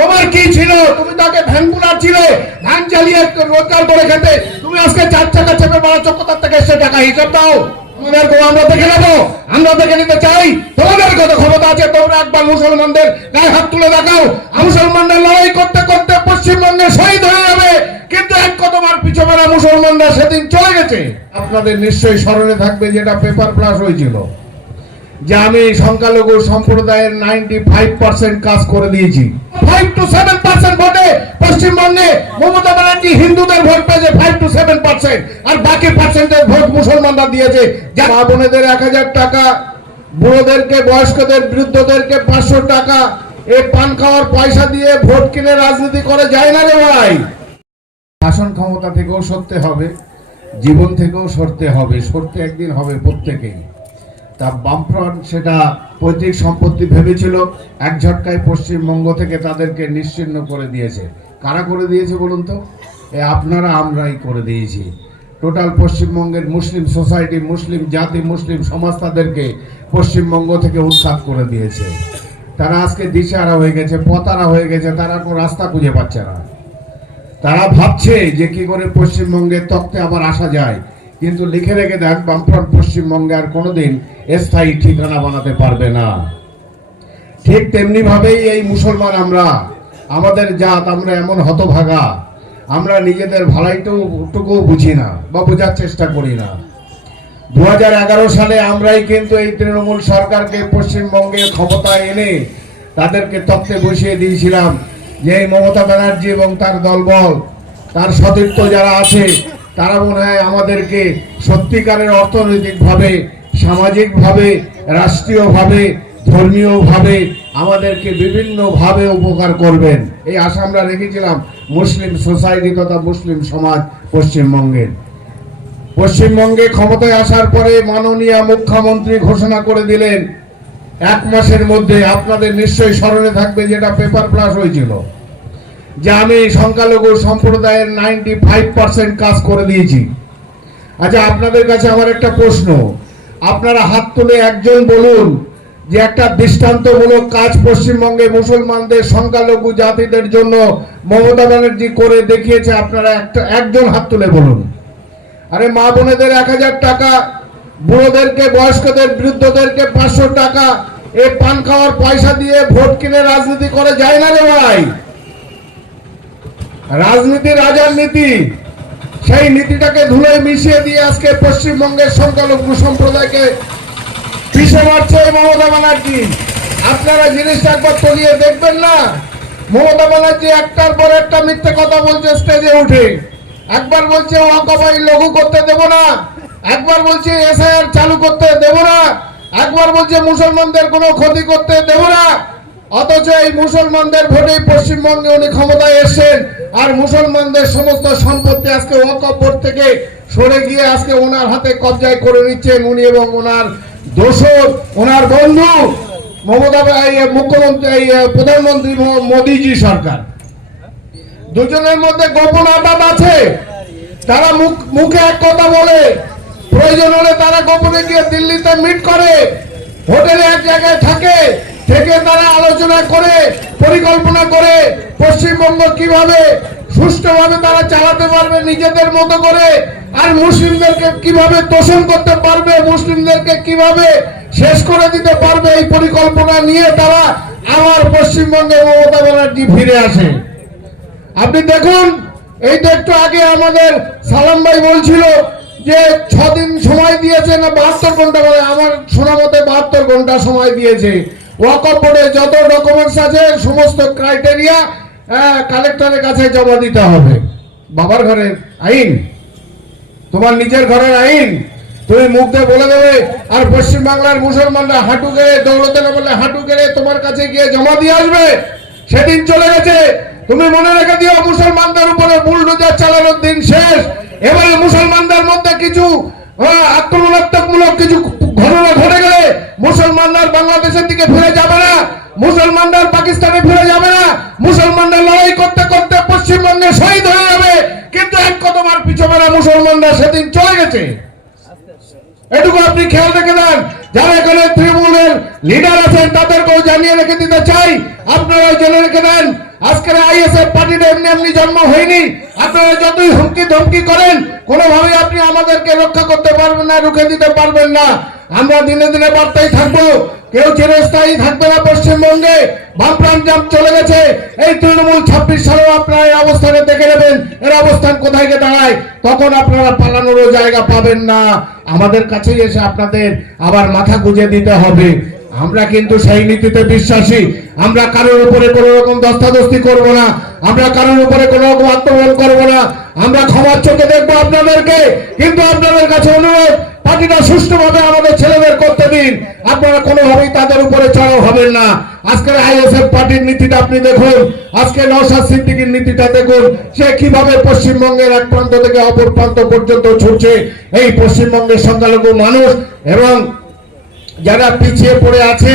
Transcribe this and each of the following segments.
তোমার কি ছিল? তুমি তাকে ভ্যানগুলার ছিলে, ভ্যান চালিয়ে রোজগার করে খেতে। তুমি আজকে 4 চাকা চেপে বেড়াচ্ছ, কোথা থেকে এসে টাকা হিসাব দাও। তোমাদের আমরা দেখে নেবো, আমরা দেখে নিতে চাই তোমাদের কত ক্ষমতা আছে। তোমরা একবার মুসলমানদের গায়ে হাত তুলে দেখাও। মুসলমানরা লড়াই করতে করতে পশ্চিমবঙ্গে শহীদ হয়ে যাবে, কিন্তু এক কদমার পিছু মেরা মুসলমানরা সেদিন চলে গেছে। আপনাদের নিশ্চয়ই স্মরণে থাকবে যেটা পেপার প্লাস হয়েছিল, যে আমি সংখ্যালঘু সম্প্রদায়ের 95% কাজ করে দিয়েছি। 5 to 7% ভোটে পশ্চিমবঙ্গে মমতা ব্যানার্জি হিন্দুদের ভোট পেয়েছে 5 to 7%, আর বাকি পার্সেন্টের ভোট মুসলমানরা দিয়েছে। মা বোনেদের 1000 টাকা, বুড়োদেরকে, বয়স্কদের, বৃদ্ধদেরকে 500 টাকা, এই পান খাওয়ার পয়সা দিয়ে ভোট কিনে রাজনীতি করে যায় না রে ভাই। শাসন ক্ষমতা থেকেও সরতে হবে, জীবন থেকেও সরতে হবে, সরতে একদিন হবে প্রত্যেকেই। তা বামফ্রন্ট সেটা পৈতৃক সম্পত্তি ভেবেছিল, এক ঝটকায় পশ্চিমবঙ্গ থেকে তাদেরকে নিশ্চিহ্ন করে দিয়েছে। কারা করে দিয়েছে বলুন তো? আপনারা, আমরাই করে দিয়েছি। টোটাল পশ্চিমবঙ্গের মুসলিম সোসাইটি, মুসলিম জাতি, মুসলিম সমাজ তাদেরকে পশ্চিমবঙ্গ থেকে উৎখাত করে দিয়েছে। তারা আজকে দিশেহারা হয়ে গেছে, পতারা হয়ে গেছে, তারা কোনো রাস্তা খুঁজে পাচ্ছে না। তারা ভাবছে যে কি করে পশ্চিমবঙ্গের তত্ত্বে আবার আসা যায়, কিন্তু লিখে রেখে দেন বামফ্রন্ট পশ্চিমবঙ্গে আর কোনোদিন স্থায়ী ঠিকানা বানাতে পারবে না। ঠিক তেমনি ভাবেই এই মুসলমান আমরা, আমাদের জাত, আমরা এমন হতভাগা, আমরা নিজেদের ভালাইটুকু বুঝি না বা বোঝার চেষ্টা করি না। 2011 সালে আমরাই কিন্তু এই তৃণমূল সরকারকে পশ্চিমবঙ্গে ক্ষমতায় এনে তাদেরকে তত্ত্বে বসিয়ে দিয়েছিলাম যে এই মমতা ব্যানার্জি এবং তার দলবল, তার সতীর্থ যারা আছে, তারা মনে হয় আমাদেরকে সত্যিকারের অর্থনৈতিকভাবে, সামাজিকভাবে, রাষ্ট্রীয়ভাবে, ধর্মীয়ভাবে আমাদেরকে বিভিন্নভাবে উপকার করবেন। এই আশা আমরা রেখেছিলাম মুসলিম সোসাইটি তথা মুসলিম সমাজ পশ্চিমবঙ্গের। পশ্চিমবঙ্গে ক্ষমতায় আসার পরে মাননীয় মুখ্যমন্ত্রী ঘোষণা করে দিলেন 1 মাসের মধ্যে, আপনাদের নিশ্চয়ই স্মরণে থাকবে যেটা পেপার প্লাস হয়েছিল, যে আমি সংখ্যালঘু সম্প্রদায়ের 95% কাজ করে দিয়েছি। আচ্ছা, আপনাদের কাছে আমার একটা প্রশ্ন, আপনারা হাত তুলে একজন বলুন যে একটা দৃষ্টান্তমূলক কাজ পশ্চিমবঙ্গে মুসলমানদের, সংখ্যালঘু জাতিদের জন্য মমতা ব্যানার্জি করে দেখিয়েছে। আপনারা একজন হাত তুলে বলুন। আরে মা বোনেদের 1000 টাকা, বুড়োদেরকে, বয়স্কদের, বৃদ্ধদেরকে 500 টাকা, এই পান খাওয়ার পয়সা দিয়ে ভোট কিনে রাজনীতি করে যায় না রে ভাই। রাজনীতি রাজার নীতি, সেই নীতিটাকে ধুলোয় মিশিয়ে দিয়ে আজকে পশ্চিমবঙ্গের সংখ্যালঘু সম্প্রদায়কে পিছিয়ে মারছে মমতা ব্যানার্জি। আপনারা জিনিসটা একবার তলিয়ে দেখবেন না? মমতা ব্যানার্জি একটার পর একটা মিথ্যে কথা বলছে স্টেজে উঠে। একবার বলছে ওয়াকফ আইন লাগু করতে দেব না, একবার বলছে এসআইআর চালু করতে দেব না, একবার বলছে মুসলমানদের কোনো ক্ষতি করতে দেব না। অথচ এই মুসলমানদের ভোটে পশ্চিমবঙ্গে উনি ক্ষমতায় এসেছেন, আর মুসলমানদের সমস্ত সম্পত্তি আজকে ওয়াকফ বোর্ড থেকে সরে গিয়ে আজকে ওনার হাতে কবজায় করে নিচ্ছেন উনি এবং ওনার দোসর, ওনার বন্ধু মমতা, মুখ্যমন্ত্রী, প্রধানমন্ত্রী মোদীজি সরকার। দুজনের মধ্যে গোপন আদাত আছে। তারা মুখে এক কথা বলে, প্রয়োজন হলে তারা গোপনে গিয়ে দিল্লিতে মিট করে, হোটেলে এক জায়গায় থাকে, থেকে তারা আলোচনা করে, পরিকল্পনা করে পশ্চিমবঙ্গ কিভাবে সুষ্ঠুভাবে তারা চালাতে পারবে নিজেদের মতো করে, আর মুসলিমদেরকে কিভাবে তোষণ করতে পারবে, মুসলিমদেরকে কিভাবে শেষ করে দিতে পারবে, এই পরিকল্পনা নিয়ে তারা আবার পশ্চিমবঙ্গে মমতা ব্যানার্জি ফিরে আসে। আপনি দেখুন, এই তো একটু আগে আমাদের সালাম ভাই বলছিল যে 6 দিন সময় দিয়েছে না 72 ঘন্টা, বলে আমার শোনা মতে 72 ঘন্টা সময় দিয়েছে। ওয়াকফ বোর্ডে যত ডকুমেন্টস আছে সমস্ত ক্রাইটেরিয়া কালেক্টরের কাছে জমা দিতে হবে। বাবার ঘরের আইন, তোমার নিজের ঘরের আইন তুমি মুখ দিয়ে বলে দেবে, আর পশ্চিমবাংলার মুসলমানরা হাঁটু গেড়ে, দৌড়তে না বলে হাঁটু গেড়ে তোমার কাছে গিয়ে জমা দিয়ে আসবে। সেদিন চলে গেছে। তুমি মনে রেখে দিও, মুসলমানদের উপরে বুলডোজার চালানোর দিন শেষ। এবারে মুসলমানদের মধ্যে কিছু আক্রমণাত্মকমূলক কিছু ঘটনা ঘটে গেলে মুসলমানরা বাংলাদেশের দিকে ফিরে যাবে না, মুসলমানরা পাকিস্তানে ফিরে যাবে না, মুসলমানরা লড়াই করতে করতে পশ্চিমবঙ্গে শহীদ হয়ে যাবে, কিন্তু এক কদমার পিছু মেরা মুসলমানরা সেদিন চলে গেছে। এটুকু আপনি খেয়াল রেখে দেন। যারা এখানে তৃণমূলের লিডার আছেন তাদেরকেও জানিয়ে রেখে দিতে চাই, আপনারাও জেনে রেখে দেন, আজকের আইএসএফ পার্টির এমনি এমনি জন্ম হয়নি। আপনারা যতই হুমকি ধমকি করেন, কোনোভাবেই আপনি আমাদেরকে রক্ষা করতে পারবেন না, রুখে দিতে পারবেন না। আমরা দিনে দিনে বাড়তেই থাকবো, কেউ চিরস্থায়ী থাকবে না পশ্চিমবঙ্গে। বামফ্রন্ট জাম্প চলে গেছে, এই তৃণমূল 26 সালেও আপনারা এই অবস্থানে দেখে নেবেন এর অবস্থান কোথায় গিয়ে দাঁড়ায়। তখন আপনারা পালানোরও জায়গা পাবেন না, আমাদের কাছে এসে আপনাদের আবার মাথা গুঁজে দিতে হবে। আমরা কিন্তু সেই নীতিতে বিশ্বাসী। আমরা কারোর উপরে কোনো রকম দস্তাদস্তি করব না, আমরা কারোর উপরে কোনো রকম আক্রমণ করব না। আমরা ক্ষমার চোখে দেখবো আপনাদেরকে, কিন্তু আপনাদের কাছে অনুরোধ, পার্টিটা সুষ্ঠুভাবে আমাদের ছেলেদের করতে দিন। আপনারা কোনোভাবেই তাদের উপরে চড়াও হবেন না। আজকের আইএসএফ পার্টির নীতিটা আপনি দেখুন, আজকে নওশাদ সিদ্দিকীর নীতিটা দেখুন, সে কিভাবে পশ্চিমবঙ্গের এক প্রান্ত থেকে অপর প্রান্ত পর্যন্ত ছুটছে। এই পশ্চিমবঙ্গের সংখ্যালঘু মানুষ এবং যারা পিছিয়ে পড়ে আছে,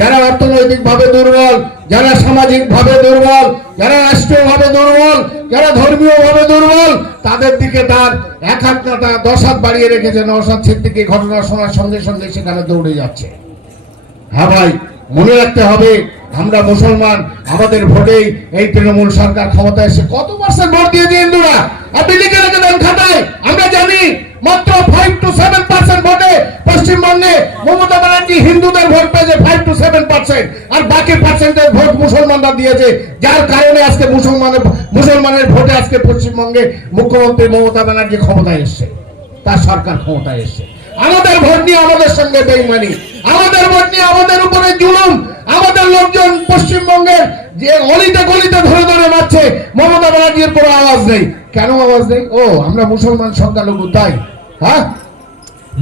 যারা অর্থনৈতিকভাবে দুর্বল, যারা সামাজিকভাবে দুর্বল, যারা রাষ্ট্রীয়ভাবে দুর্বল, যারা ধর্মীয়ভাবে দুর্বল, তাদের দিকে তার এক হাত না 10 হাত বাড়িয়ে রেখেছে। নওশাদ সিদ্দিকী ঘটনা শোনার সঙ্গে সঙ্গে সেখানে দৌড়ে যাচ্ছে। হ্যাঁ ভাই, মনে রাখতে হবে, আমরা মুসলমান, আমাদের ভোটেই এই তৃণমূল সরকার ক্ষমতায় এসে কত পার্সেন্ট ভোট দিয়েছে হিন্দুরা? আপনি লিখে রেখে দেন খাতায়। আমরা জানি মাত্র 5 to 7% ভোটে পশ্চিমবঙ্গে মমতা ব্যানার্জি হিন্দুদের ভোট পেয়েছে 5 to 7%, আর বাকি পার্সেন্টের ভোট মুসলমানরা দিয়েছে। যার কারণে আজকে মুসলমানের ভোটে আজকে পশ্চিমবঙ্গে মুখ্যমন্ত্রী মমতা ব্যানার্জি ক্ষমতায় এসছে, তার সরকার ক্ষমতায় এসছে। আমাদের ভোট নিয়ে আমাদের সঙ্গে বেইমানি, আমাদের ভোট নিয়ে আমাদের উপরে জুলুম, আমাদের লোকজন পশ্চিমবঙ্গের যে অলিতে গলিতে ধরে ধরে মারছে, মমতা ব্যানার্জির কোনো আওয়াজ নেই। কেন আওয়াজ নেই? ও, আমরা মুসলমান সংখ্যালঘু তাই। হ্যাঁ,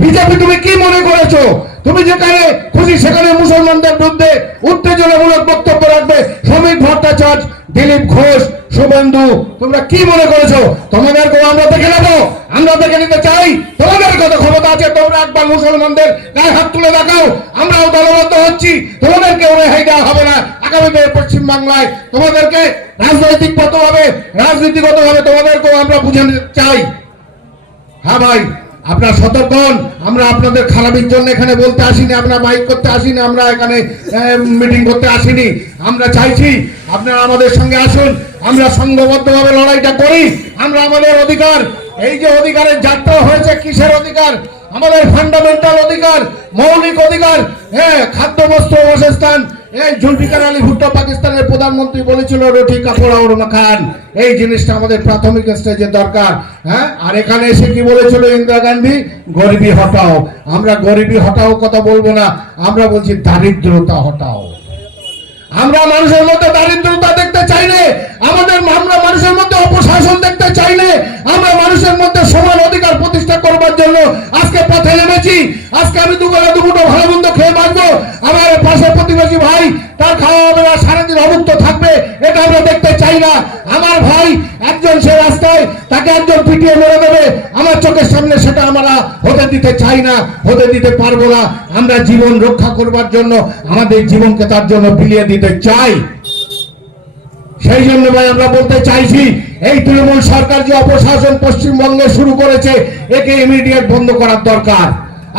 বিজেপি তুমি কি মনে করেছো? তুমি যেখানে খুশি সেখানে মুসলমানদের বিরুদ্ধে উত্তেজনামূলক বক্তব্য রাখবে। শ্রমিক ভট্টাচার্য, দিলীপ ঘোষ, শুভেন্দু, তোমরা কি মনে করেছো? তোমাদেরকেও আমরা দেখে নেবো, আমরা দেখে নিতে চাই। তোমাদের কত ক্ষমতা আছে, তোমরা একবার মুসলমানদের গায়ে হাত তুলে দেখাও। আমরাও দলবদ্ধ হচ্ছি, তোমাদেরকেও রেহাই দেওয়া হবে না। আগামীতে পশ্চিম বাংলায় তোমাদেরকে রাজনীতিগতভাবে তোমাদেরকেও আমরা বুঝে নিতে চাই। হ্যাঁ ভাই, আপনারা সতর্ক হন। আমরা আপনাদের খারাপের জন্য এখানে বলতে আসিনি, আমরা মাইক করতে আসিনি, আমরা এখানে মিটিং করতে আসিনি। আমরা চাইছি আপনারা আমাদের সঙ্গে আসুন, আমরা সংঘবদ্ধভাবে লড়াইটা করি। আমরা আমাদের অধিকার, এই যে অধিকারের যাত্রা হয়েছে, কিসের অধিকার? আমাদের ফান্ডামেন্টাল অধিকার, মৌলিক অধিকার। হ্যাঁ, খাদ্য, বস্ত্র, বাসস্থান। এই জুলফিকার আলী ভুট্টো পাকিস্তানের প্রধানমন্ত্রী বলেছিল রুটি কাপড় और मकान, এই জিনিসটা আমাদের প্রাথমিক স্টেজে দরকার। হ্যাঁ, আর এখানে এসে কি বলেছিল ইন্দিরা গান্ধী? গরিবি হটাও। আমরা গরিবি হটাও কথা বলবো না, আমরা বলছি দারিদ্রতা হটাও। আমরা মানুষের মধ্যে দারিদ্রতা দেখতে চাই না, আমরা মানুষের মধ্যে অপশাসন দেখতে চাই না। আমরা মানুষের মধ্যে সমান অধিকার প্রতিষ্ঠা করবার জন্য আজকে পথে নেমেছি। আজকে আমি দুবেলা দুমুঠো ভালো মন্দ খেয়ে বাঁচবো, আমার পাশে প্রতিবেশী ভাই তার খাওয়া হবে না, সারাদিন অভুক্ত থাকবে, এটা আমরা দেখতে চাই না। আমার ভাই একজন সে রাস্তায়, তাকে একজন পিটিয়ে মেরে দেবে, আমার চোখের সামনে সেটা আমরা হতে দিতে চাই না, হতে দিতে পারবো না। আমরা জীবন রক্ষা করবার জন্য আমাদের জীবনকে তার জন্য বিলিয়ে দিতে চাই। সেই জন্য ভাই আমরা বলতে চাইছি, এই তৃণমূল সরকার যে অপশাসন পশ্চিমবঙ্গে শুরু করেছে, একে ইমিডিয়েট বন্ধ করার দরকার।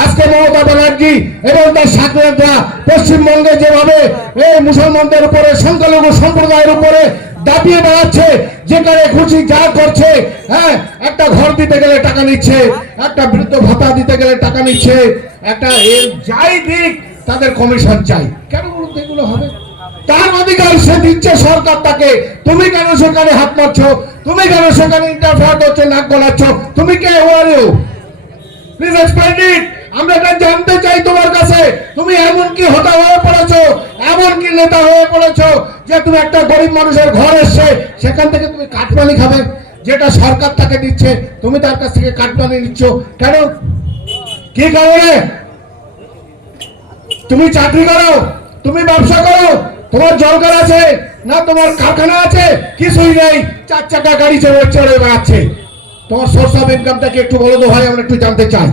আজকে মমতা ব্যানার্জি এবং তার সাথীরা পশ্চিমবঙ্গে যেভাবে এই মুসলমানদের উপরে, সংখ্যালঘু সম্প্রদায়ের উপরে দাবিয়ে বেড়াচ্ছে, যেখানে খুশি যা করছে। হ্যাঁ, একটা ঘর দিতে গেলে টাকা নিচ্ছে, একটা বৃদ্ধ ভাতা দিতে গেলে টাকা নিচ্ছে, একটা যাই দিক তাদের কমিশন চাই। কেন বলতে এগুলো হবে? তার অধিকার সে দিচ্ছে সরকার তাকে। তুমি কেন সেখানে হাত মারছো? তুমি কেন সেখানে ইন্টারফেয়ার করছো, নাক গলাচ্ছ? তুমি কে? প্লিজ এক্সপ্লেইন ইট। আমরা এটা জানতে চাই তোমার কাছে। তুমি এমন কি হতা হয়ে পড়েছো, এমন কি নেতা হয়ে পড়েছো যে তুমি একটা গরিব মানুষের ঘর এসছে, সেখান থেকে তুমি কাটমানি খাবে? যেটা সরকার তাকে দিচ্ছে, তুমি তার কাছ থেকে কাটমানি নিচ্ছ কেন? কি কারণে? তুমি চাকরি করো, তুমি ব্যবসা করো, তোমার জলকার আছে না, তোমার কারখানা আছে? কিছুই নেই, 4 চাকা গাড়ি চড়ে বেড়াচ্ছে। তোমার সোর্স অফ ইনকামটা কি একটু বলো তো ভাই, আমরা একটু জানতে চাই।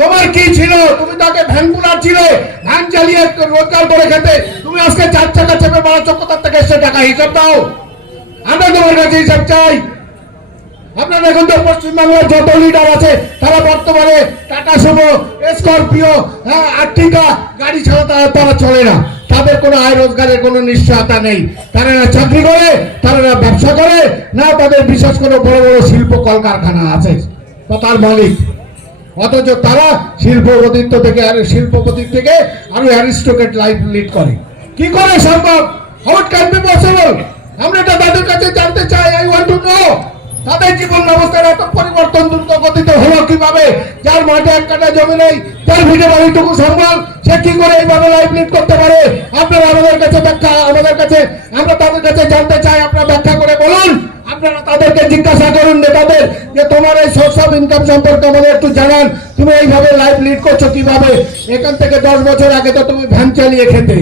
তোমার কি ছিল? তুমি তাকে ভ্যান বুলার ছিলে, ভ্যান চালিয়ে রোজগার করে খেতে। তুমি আজকে 4 চাকা চেপে বেড়াচ্ছ, কোথার থেকে এসে টাকা? হিসাব দাও, আমরা তোমার কাছে হিসাব চাই। আপনার এখন তো পশ্চিমবাংলার যত লিডার আছে তারা বর্তমানে টাটা সুমো, স্করপিও, আর্টিকা গাড়ি ছাড়া তারা চলে না। তাদের কোনো আয় রোজগারের কোনো নিশ্চয়তা নেই। তারা না চাকরি করে, তারা না ব্যবসা করে, না তাদের বিশেষ কোনো বড় বড় শিল্প কলকারখানা আছে বা তার মালিক। অথচ তারা শিল্পপতি থেকে আরো অ্যারিস্টোক্রেট লাইফ লিড করে। কি করে সম্ভব? How it can be possible? আমরা এটা তাদের কাছে জানতে চাই। আই ওয়ান্ট টু নো তাদের জীবন ব্যবস্থার এত পরিবর্তন দ্রুত গতিতে হলো কিভাবে? যার মাঠে এক কাঠা জমি নেই, তার ভিটে বাড়িটুকু সম্বল, সে কি করে এইভাবে লাইফ লিড করতে পারে? আপনারা আমাদের কাছে আমরা তাদের কাছে জানতে চাই। আপনারা ব্যাখ্যা করে বলুন। আপনারা তাদেরকে জিজ্ঞাসা করুন নেতাদের যে তোমার এই সোর্স অফ ইনকাম সম্পর্কে আমাদের একটু জানান। তুমি এইভাবে লাইফ লিড করছো কিভাবে? এখান থেকে 10 বছর আগে তো তুমি ভ্যান চালিয়ে খেতে।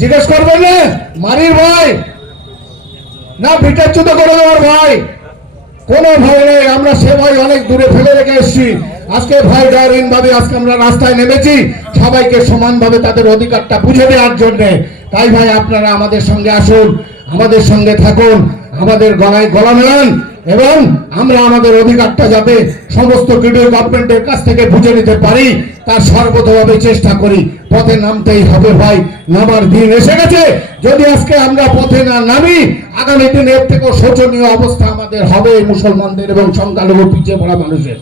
জিজ্ঞেস করবেন না? মারির ভাই না ভিটাচ্যুত করে দেওয়ার ভাই? কোনো ভয় নেই। আমরা সে ভয় অনেক দূরে ফেলে রেখে এসেছি। আজকে ভয় ডরহীন ভাবে আজকে আমরা রাস্তায় নেমেছি সবাইকে সমানভাবে তাদের অধিকারটা বুঝে দেওয়ার জন্য। তাই ভাই আপনারা আমাদের সঙ্গে আসুন, আমাদের সঙ্গে থাকুন, আমাদের গলায় গলা মেলান এবং আমরা আমাদের অধিকারটা যাতে সমস্ত ভিডিও গভর্নমেন্টের কাছ থেকে বুঝে নিতে পারি তার সর্বতভাবে চেষ্টা করি। পথে নামতেই হবে ভাই, নামার দিন এসে গেছে। যদি আজকে আমরা পথে না নামি, আগামী দিন এর থেকেও শোচনীয় অবস্থা আমাদের হবে মুসলমানদের এবং সংখ্যালঘু পিছিয়ে পড়া মানুষের।